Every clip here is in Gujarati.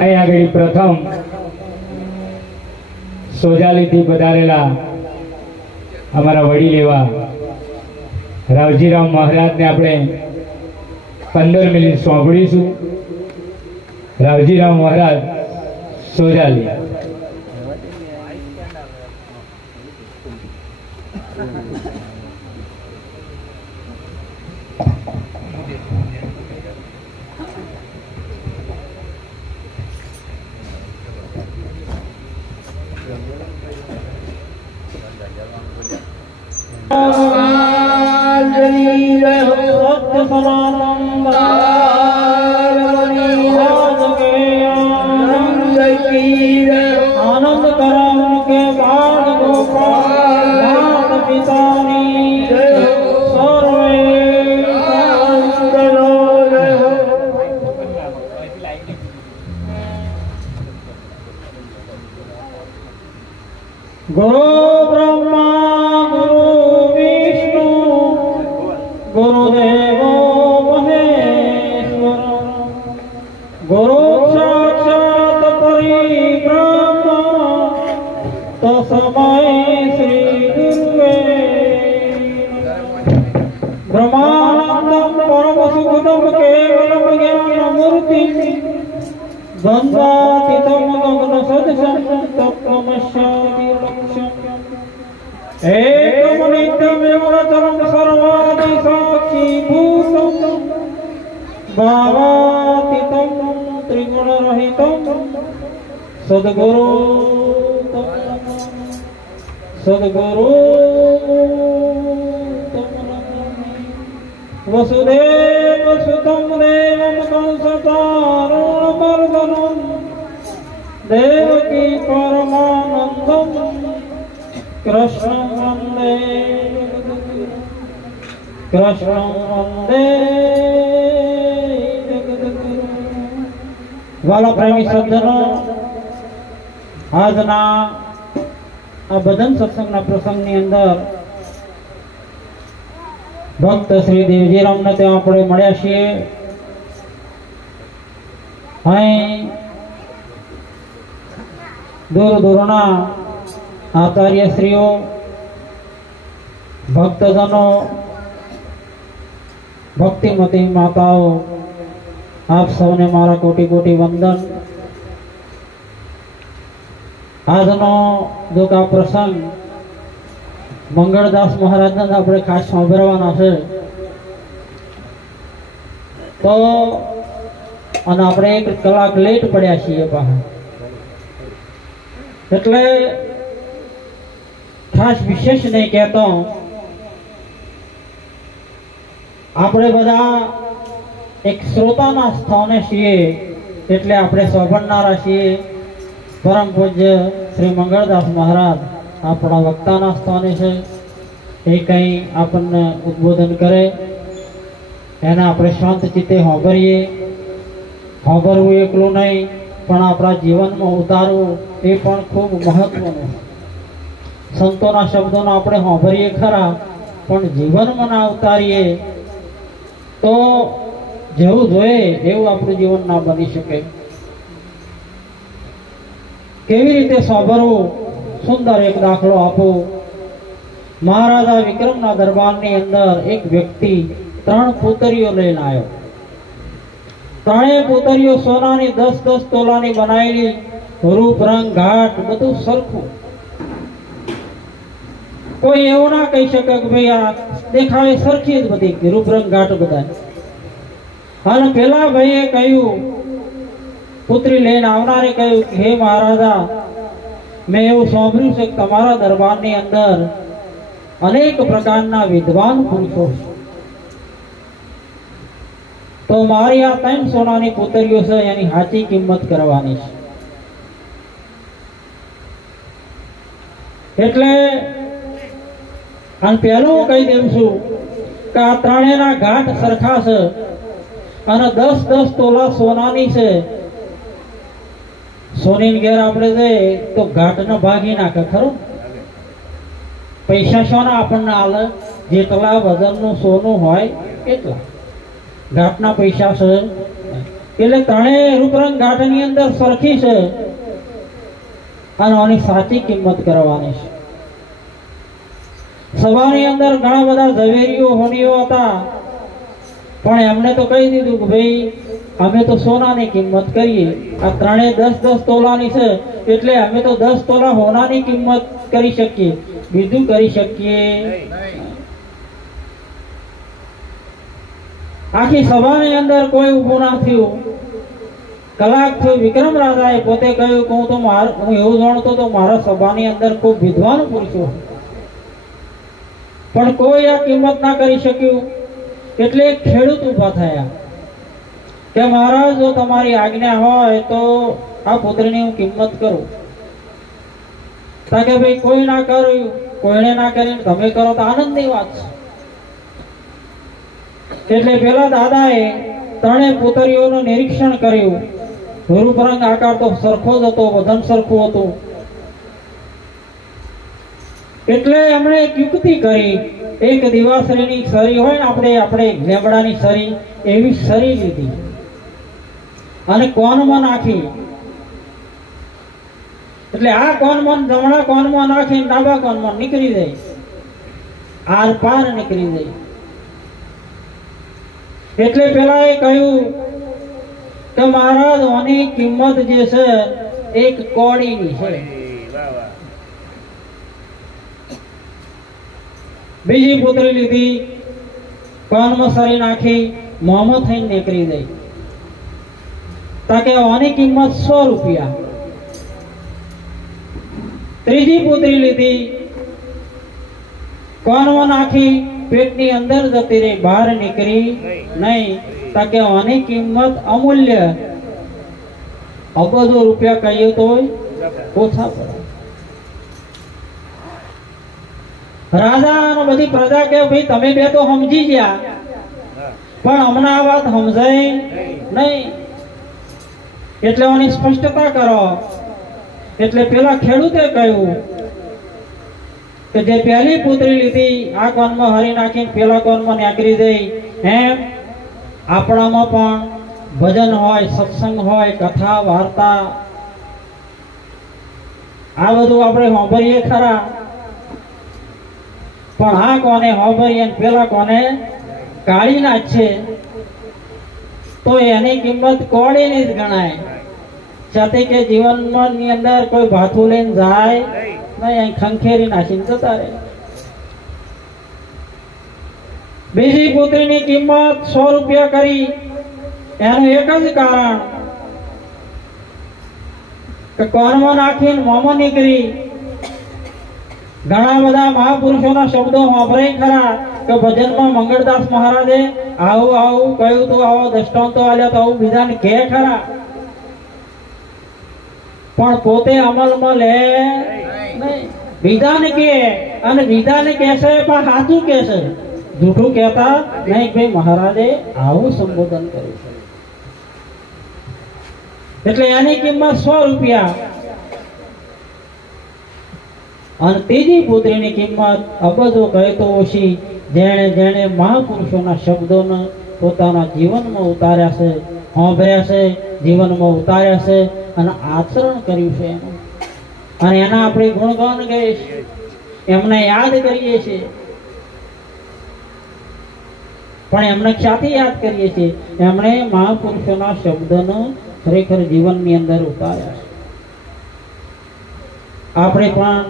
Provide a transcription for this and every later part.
અહીં આગળ પ્રથમ સોજાલીથી પધારેલા અમારા વડીલ એવા રાવજીરામ મહારાજને આપણે 15 મિનિટ સાંભળીશું. રાવજીરામ મહારાજ સોજાલી. आनंद कराम के बाण गोपाल मात पितानी सर्वे गुरु ब्रह्मा गुरु विष्णु गुरुदेव महेश्वर गुरु साक्षात परिब्रह्म तस्मै श्री गुरुवे ब्रह्मानंदं परम सुखदं केवलं ज्ञानमूर्ति द्वन्द्वातीतं गगन सदृशं तत्त्वमस्यादि लक्ष्यम् एकं नित्यमेवचरं सर्वादि साक्षी भूतं भावातीतं त्रिगुणरहितं सद्गुरु वसुदेव सुतं देवं कंसचारूणमर्दनं देवकी परमानन्दं कृष्णं वन्दे जगद्गुरु. वाला प्रेमी सज्जनों, આજના આ ભજન સત્સંગના પ્રસંગની અંદર ભક્ત શ્રી દેવજીરામને ત્યાં આપણે મળ્યા છીએ. અહીં દૂર દૂરના આચાર્યશ્રીઓ, ભક્તજનો, ભક્તિમતી માતાઓ, આપ સૌને મારા કોટી કોટી વંદન. આજનો જો કે આ પ્રસંગ મંગળદાસ મહારાજને આપણે ખાસ સાંભળવાના છે, તો અને આપણે 1 કલાક લેટ પડ્યા છીએ પાછા, એટલે ખાસ વિશેષ નહીં કહેતો. આપણે બધા એક શ્રોતાના સ્થાને છીએ, એટલે આપણે સાંભળનારા છીએ. પરમ પૂજ્ય શ્રી મંગળદાસ મહારાજ આપણા વક્તાના સ્થાને છે. એ કંઈ આપણને ઉદ્બોધન કરે એને આપણે શાંત ચિત્તે સાંભળીએ. સાંભળવું એકલું નહીં, પણ આપણા જીવનમાં ઉતારવું એ પણ ખૂબ મહત્વનું. સંતોના શબ્દોનો આપણે સાંભળીએ ખરા, પણ જીવનમાં ના ઉતારીએ તો જેવું જોઈએ એવું આપણું જીવન ના બની શકે. કેવી રીતે સાંભળવું? સુંદર એક દાખલો આપો. મહારાજા વિક્રમના દરબારની અંદર એક વ્યક્તિ 3 પુતરીઓ લઈને આવ્યો. 3 પુતરીઓ સોનાની 10-10 તોલાની બનાવેલી, રૂપ રંગ ઘાટ બધું સરખું. કોઈ એવું ના કહી શકે કે ભાઈ આ દેખાવે સરખી જ બધી, રૂપ રંગ ઘાટ બધા. અને પેલા ભાઈએ કહ્યું, પુત્રી લઈને આવનારે કહ્યું કે હે મહારાજા, મેં એવું સાંભળ્યું છે કે તમારા દરબારની અંદર અનેક પ્રકારના વિદ્વાન પુરુષો છે, તો મારી આ 3 સોનાની પુતરીઓ છે એની સાચી કિંમત કરવાની છે. એટલે અને પહેલું હું કહી દઉં છું કે આ 3 ઘાટ સરખા છે અને 10-10 તોલા સોનાની છે. સોની ઘેર આપણે જઈએ તો ઘાટને ભાગી નાખે ખરું. પૈસા શોના આપણને આલે? જેટલા વજનનું સોનું હોય એટલા. ઘાટના પૈસા છે. એટલે ત્રણેય રૂપરંગ ઘાટની અંદર સરખી છે અને આની સાચી કિંમત કરવાની છે. સભાની અંદર ઘણા બધા ઝવેરીઓ હોનીઓ હતા, પણ એમને તો કહી દીધું કે ભાઈ અમે તો સોનાની કિંમત કરીએ. આ ત્રણેય 10-10 તોલાની છે, એટલે અમે તો 10 તોલા સોનાની કિંમત કરી શકીએ, બીજું કરી શકીએ. આખી સભાની અંદર કોઈ ઊભું ના થયું. કલાક થયું. વિક્રમ રાજાએ પોતે કહ્યું કે હું એવું જાણતો તો મારા સભાની અંદર ખૂબ વિદ્વાન પુરુષો, પણ કોઈ આ કિંમત ના કરી શક્યું. એટલે એક ખેડૂત ઉભા થયા કે મહારાજ, જો તમારી આજ્ઞા હોય તો આ પુત્રની હું કિંમત કરું. કે ભાઈ કોઈ ના કર્યું, કોઈને ના કરીને તમે કરો તો આનંદની વાત છે. એટલે પેલા દાદાએ ત્રણેય પુત્રીઓનું નિરીક્ષણ કર્યું. રૂપરંગ આકાર તો સરખો જ હતો, વજન સરખું હતું. એટલે એમણે એક યુક્તિ કરી. એક દિવાસળીની સરી હોય ને, આપણે લેબડાની સરી, એવી સરી લીધી અને કોનમાં નાખી. એટલે આ કોનમાં જમણા કોનમાં નાખીને ડાબા કોનમાં નીકળી જાય, આર પાર નીકળી જાય. એટલે પેલા એ કહ્યું કે મહારાજ, આની કિંમત જે છે એક કોડીની છે. બીજી પુત્રી લીધી, કોનમાં સરી નાખી, મોંમાં થઈને નીકળી ગઈ. તાકે આની કિંમત 100 રૂપિયા. ત્રીજી પુત્રી લીધી, કોનમાં નાખી, પેટની અંદર જતી રહી, બહાર નીકળી નહીં. તાકે આની કિંમત અમૂલ્ય અબજો રૂપિયા કહીએ તો ઓછા પડે. રાજા અને બધી પ્રજા કે ભાઈ તમે બે તો સમજી ગયા, પણ હમણાં આ વાત સમજાય નહીં, એટલે આની સ્પષ્ટતા કરો. એટલે પેલા ખેડૂતે કહ્યું કે જે પહેલી પુત્રી લીધી, આ કોનમાં હરી નાખીને પેલા કોનમાં નીકળી ગઈ, એમ આપણામાં પણ ભજન હોય, સત્સંગ હોય, કથા વાર્તા, આ બધું આપણે સાંભળીએ ખરા, પણ આ કોને સાંભળીએ પેલા કોને કાઢી નાખશે તો એની કિંમત કોડીની જ ગણાય. સાથે કે જીવનમાં ની અંદર કોઈ ભાથું લઈને જાય નહીં, ખંખેરી નાખીને જતા રહે. બીજી પુત્રીની કિંમત 100 રૂપિયા કરી. એનું એક જ કારણ કે કોનમાં નાખીને મોંમાં નીકળી. ઘણા બધા મહાપુરુષોના શબ્દો વાપરાય ખરા કે ભજનમાં મંગળદાસ મહારાજે આવું આવું કહ્યું તો, આવો દ્રષ્ટાંતો આલ્યા તો, આવું બીજાને કહે ખરા, પણ પોતે અમલમાં લે નહીં. બીજાને કહે અને બીજાને કહેશે પણ સાચું કહેશે, જૂઠું કહેતા નહીં. ભાઈ મહારાજે આવું સંબોધન કર્યું છે, એટલે એની કિંમત 100 રૂપિયા. અને ત્રીજી પુત્રીની કિંમત અબજો કહે તો ઓછી. જેણે જેણે મહાપુરુષોના શબ્દોને પોતાના જીવનમાં ઉતાર્યા છે, સાંભળ્યા છે, જીવનમાં ઉતાર્યા છે અને આચરણ કર્યું છે એનું, અને એના આપણે ગુણગાન ગાઈએ છીએ, એમને યાદ કરીએ છીએ, પણ એમને ખ્યાતિ યાદ કરીએ છીએ. એમણે મહાપુરુષોના શબ્દોને ખરેખર જીવનની અંદર ઉતાર્યા છે. આપણે પણ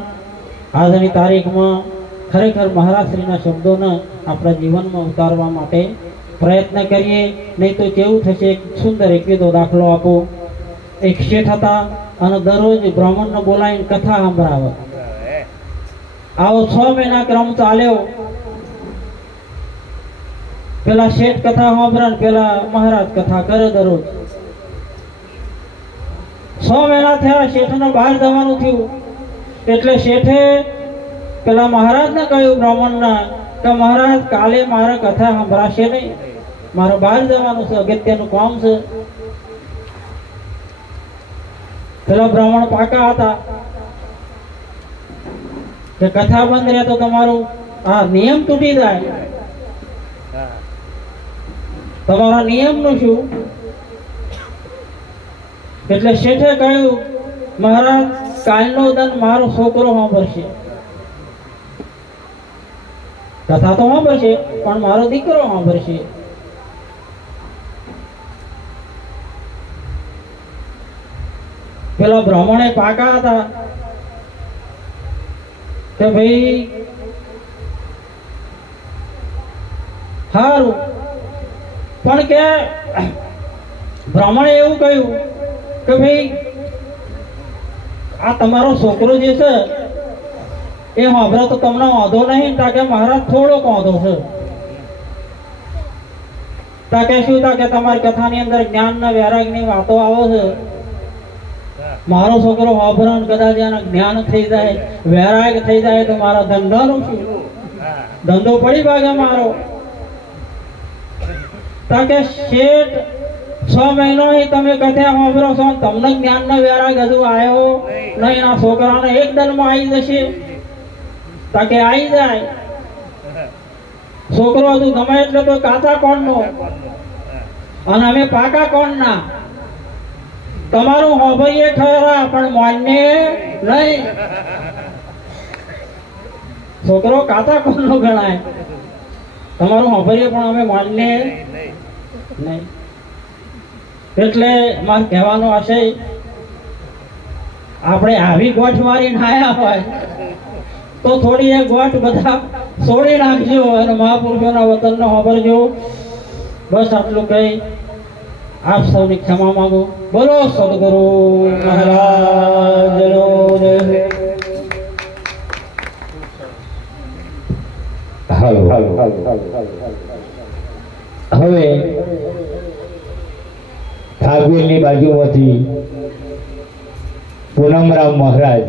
આજની તારીખમાં ખરેખર મહારાજશ્રીના શબ્દોને આપણા જીવનમાં ઉતારવા માટે પ્રયત્ન કરીએ. નહીં તો કેવું થશે. એક સુંદર એક દાખલો આપો. એક શેઠ હતા અને દરરોજ બ્રાહ્મણને બોલાવીને કથા સંભળાવે. આવો 6 મહિના ક્રમ ચાલ્યો. પેલા શેઠ કથા સાંભળે, પેલા મહારાજ કથા કરે દરરોજ. 6 મહિના થયા, શેઠને બહાર જવાનું થયું. એટલે શેઠે પેલા મહારાજને કહ્યું, બ્રાહ્મણના, કે મહારાજ કાલે મારે કથા સંભળાશે નહીં, મારે બહાર જવાનું છે, અગત્યનું કામ છે. પેલા બ્રાહ્મણ પાકા હતા કે કથા બંધ રહે તો તમારું આ નિયમ તૂટી જાય. તમારા નિયમ નું શું? એટલે શેઠે કહ્યું, મહારાજ કાલનો દન મારો છોકરો સાંભળશે, કથા તો સાંભળશે પણ મારો દીકરો સાંભળશે. પેલા બ્રાહ્મણે પાકા હતા કે ભાઈ સારું, પણ કે બ્રાહ્મણે એવું કહ્યું કે ભાઈ આ તમારો છોકરો જે છે એ સાંભળે તો તમને વાંધો નહીં, તાકે મહારાજ થોડોક વાંધો છે. તાકે શું તાકે તમારી કથાની અંદર જ્ઞાન ને વૈરાગ ની વાતો આવે છે, મારો છોકરો સાંભળે કદાચ એના જ્ઞાન થઈ જાય, વૈરાગ થઈ જાય તો મારા ધંધાનું શું, ધંધો પડી ભાગે મારો. તાકે શેઠ 6 મહિનો તમે કથા સાંભળો છો, તમને જ્ઞાન ને વૈરાગ હજુ આવ્યો નહીં, આ છોકરાને એક દલમાં આવી જશે. તાકે આવી જાય, છોકરો હજુ ગમે એટલે તો કાચા કોણ નો અને અમે પાકા કોણ ના. તમારું હોભાઈએ ખરા પણ માન્ય નહીં. છોકરો કાચા કોણ નો ગણાય, તમારું હોભાઈએ પણ અમે માન્ય નહીં. એટલે મારે કહેવાનો આશય, આપણે આવી ગોઠ મારીને આયા હોય તો થોડી એ ગોઠ બધા છોડી નાખજો અને મહાપુરુષોના વતનને સાંભળજો. બસ આટલું કહી આપ સૌની ક્ષમા માંગુ. બોલો સદગુરુ મહારાજનો જય. હાલો હવે ઠાકુરની બાજુમાંથી પૂનમરામ મહારાજ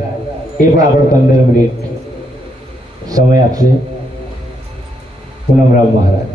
એ પણ આપણે 15 મિનિટ સમય આપશે. પૂનમરામ મહારાજ.